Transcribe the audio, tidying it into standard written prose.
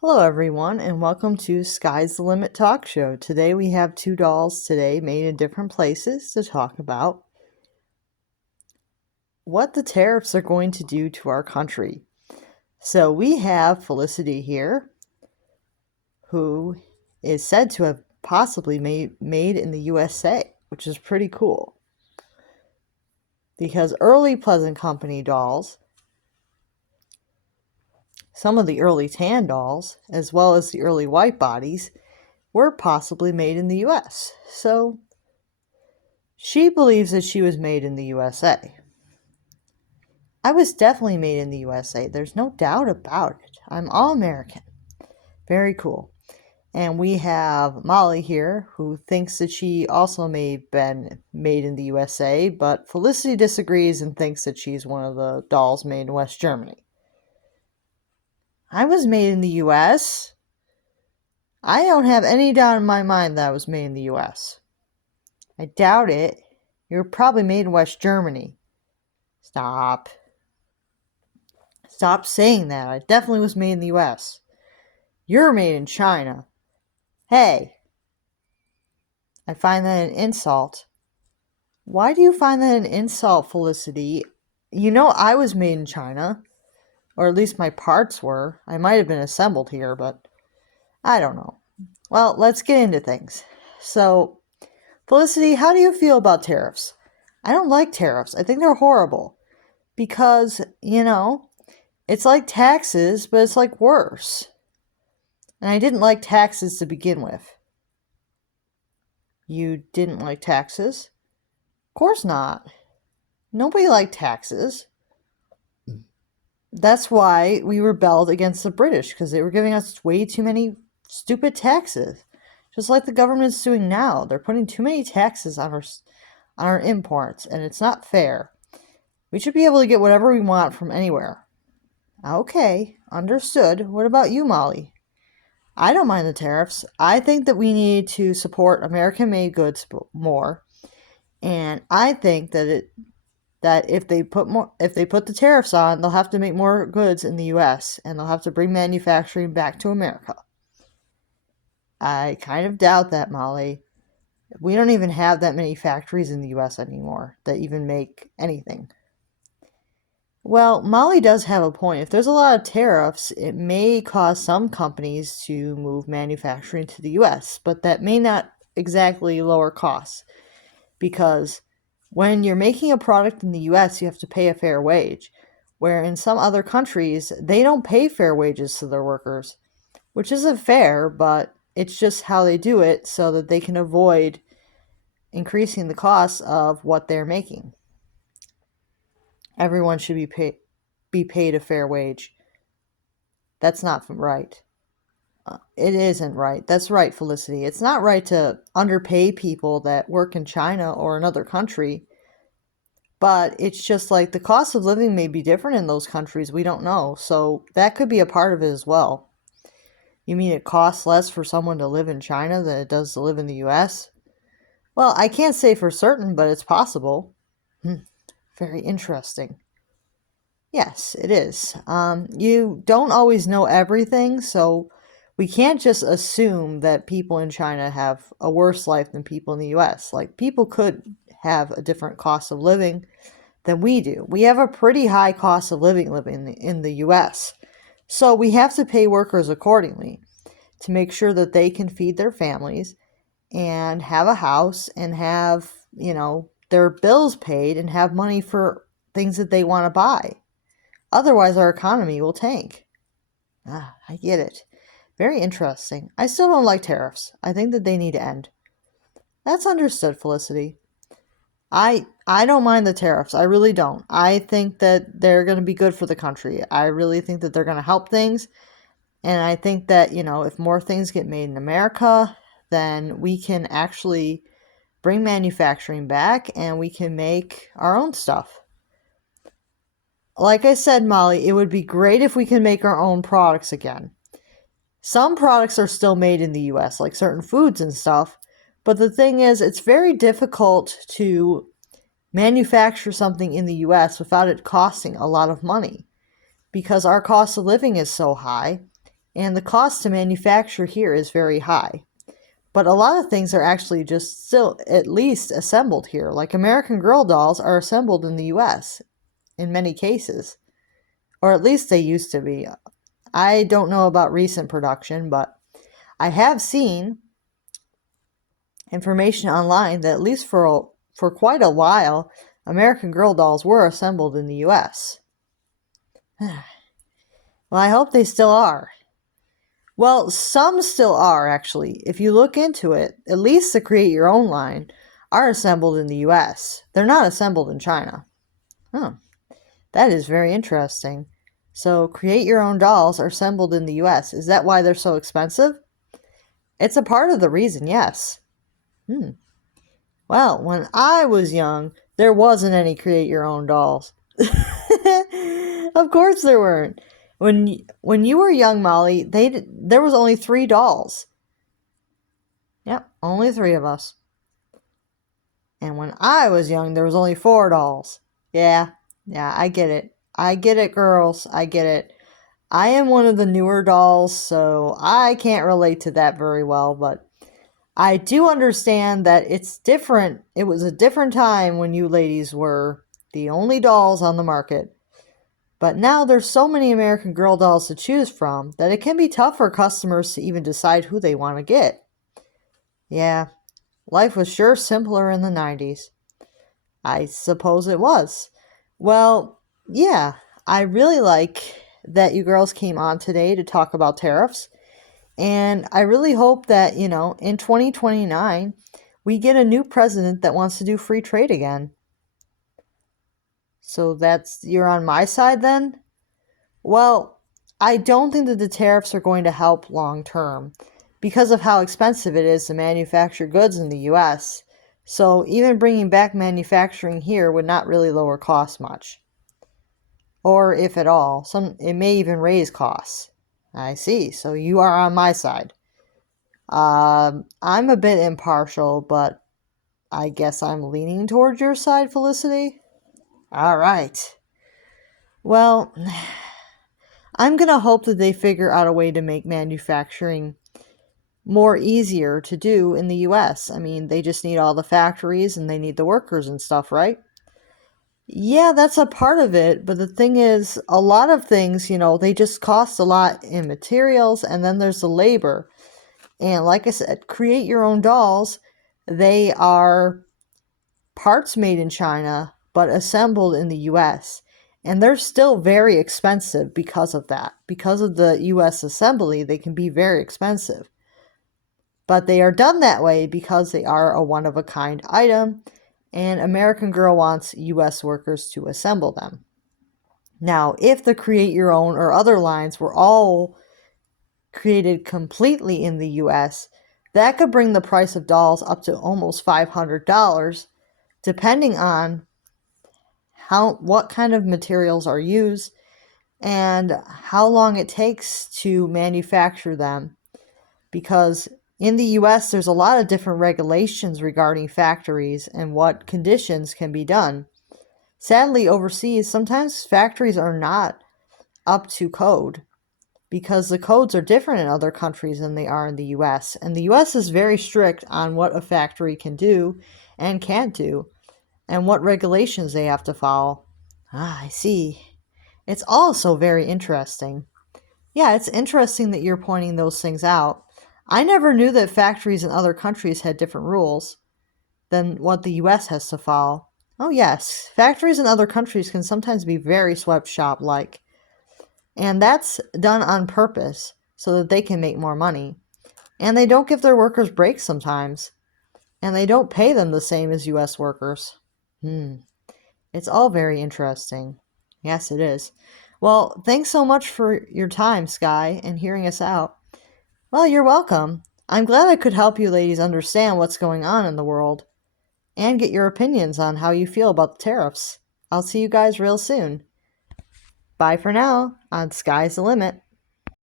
Hello everyone and welcome to Sky's the Limit talk show. Today we have two dolls today made in different places to talk about what the tariffs are going to do to our country. So we have Felicity here, who is said to have possibly made in the USA, which is pretty cool. Because early Pleasant Company dolls, some of the early tan dolls, as well as the early white bodies, were possibly made in the US. So she believes that she was made in the USA. I was definitely made in the USA. There's no doubt about it. I'm all American. Very cool. And we have Molly here, who thinks that she also may have been made in the USA, but Felicity disagrees and thinks that she's one of the dolls made in West Germany. I was made in the US. I don't have any doubt in my mind that I was made in the US. I doubt it. You were probably made in West Germany. Stop. Stop saying that. I definitely was made in the US. You're made in China. Hey. I find that an insult. Why do you find that an insult, Felicity? You know I was made in China. Or at least my parts were. I might have been assembled here, but I don't know. Well, let's get into things. So, Felicity, how do you feel about tariffs? I don't like tariffs. I think they're horrible. Because, it's like taxes, but it's like worse. And I didn't like taxes to begin with. You didn't like taxes? Of course not. Nobody liked taxes. That's why we rebelled against the British, because they were giving us way too many stupid taxes. Just like the government's doing now. They're putting too many taxes on our imports, and it's not fair. We should be able to get whatever we want from anywhere. Okay, understood. What about you, Molly? I don't mind the tariffs. I think that we need to support American-made goods more, and I think that if they put the tariffs on, they'll have to make more goods in the U.S. and they'll have to bring manufacturing back to America. I kind of doubt that, Molly. We don't even have that many factories in the U.S. anymore that even make anything. Well, Molly does have a point. If there's a lot of tariffs, it may cause some companies to move manufacturing to the US, but that may not exactly lower costs because when you're making a product in the US, you have to pay a fair wage, where in some other countries, they don't pay fair wages to their workers, which isn't fair, but it's just how they do it so that they can avoid increasing the cost of what they're making. Everyone should be paid a fair wage. That's not right. It isn't right. That's right, Felicity. It's not right to underpay people that work in China or another country, but it's just like the cost of living may be different in those countries. We don't know. So that could be a part of it as well. You mean it costs less for someone to live in China than it does to live in the US? Well, I can't say for certain, but it's possible. Very interesting. Yes, it is. You don't always know everything, so we can't just assume that people in China have a worse life than people in the US. Like, people could have a different cost of living than we do. We have a pretty high cost of living in the US. So we have to pay workers accordingly to make sure that they can feed their families and have a house and have, their bills paid and have money for things that they want to buy. Otherwise, our economy will tank. I get it. Very interesting. I still don't like tariffs. I think that they need to end. That's understood, Felicity. I don't mind the tariffs. I really don't. I think that they're going to be good for the country. I really think that they're going to help things. And I think that, if more things get made in America, then we can actually bring manufacturing back and we can make our own stuff. Like I said, Molly, it would be great if we can make our own products again. Some products are still made in the US, like certain foods and stuff. But the thing is, it's very difficult to manufacture something in the US without it costing a lot of money because our cost of living is so high and the cost to manufacture here is very high. But a lot of things are actually just still at least assembled here. Like American Girl dolls are assembled in the US in many cases, or at least they used to be. I don't know about recent production, but I have seen information online that at least for quite a while, American Girl dolls were assembled in the US. Well, I hope they still are. Well, some still are, actually. If you look into it, at least the Create Your Own line are assembled in the US. They're not assembled in China. Oh, that is very interesting. So, Create Your Own dolls are assembled in the US. Is that why they're so expensive? It's a part of the reason, yes. Well, when I was young, there wasn't any Create Your Own dolls. Of course there weren't. When you were young, Molly, there was only 3 dolls. Yep, only 3 of us. And when I was young, there was only 4 dolls. Yeah, I get it. I get it, girls. I get it. I am one of the newer dolls, so I can't relate to that very well, but I do understand that it's different. It was a different time when you ladies were the only dolls on the market. But now there's so many American Girl dolls to choose from that it can be tough for customers to even decide who they want to get. Yeah, life was sure simpler in the 90s. I suppose it was. Well, yeah, I really like that you girls came on today to talk about tariffs. And I really hope that, in 2029, we get a new president that wants to do free trade again. So you're on my side then? Well, I don't think that the tariffs are going to help long term because of how expensive it is to manufacture goods in the US. So even bringing back manufacturing here would not really lower costs much. Or if at all, it may even raise costs. I see. So you are on my side. I'm a bit impartial, but I guess I'm leaning towards your side, Felicity. All right. Well, I'm going to hope that they figure out a way to make manufacturing more easier to do in the US. I mean, they just need all the factories and they need the workers and stuff, right? Yeah, that's a part of it, but the thing is, a lot of things, they just cost a lot in materials, and then there's the labor. And like I said, Create Your Own dolls, they are parts made in China, but assembled in the US. And they're still very expensive because of that. Because of the US assembly, they can be very expensive. But they are done that way because they are a one-of-a-kind item, and American Girl wants US workers to assemble them. Now, if the Create Your Own or other lines were all created completely in the US, that could bring the price of dolls up to almost $500, depending on what kind of materials are used and how long it takes to manufacture them. Because in the US, there's a lot of different regulations regarding factories and what conditions can be done. Sadly, overseas, sometimes factories are not up to code because the codes are different in other countries than they are in the US. And the US is very strict on what a factory can do and can't do and what regulations they have to follow. Ah, I see. It's also very interesting. Yeah, it's interesting that you're pointing those things out. I never knew that factories in other countries had different rules than what the US has to follow. Oh yes, factories in other countries can sometimes be very sweatshop-like. And that's done on purpose so that they can make more money. And they don't give their workers breaks sometimes. And they don't pay them the same as US workers. It's all very interesting. Yes, it is. Well, thanks so much for your time, Sky, and hearing us out. Well, you're welcome. I'm glad I could help you ladies understand what's going on in the world and get your opinions on how you feel about the tariffs. I'll see you guys real soon. Bye for now on Sky's the Limit.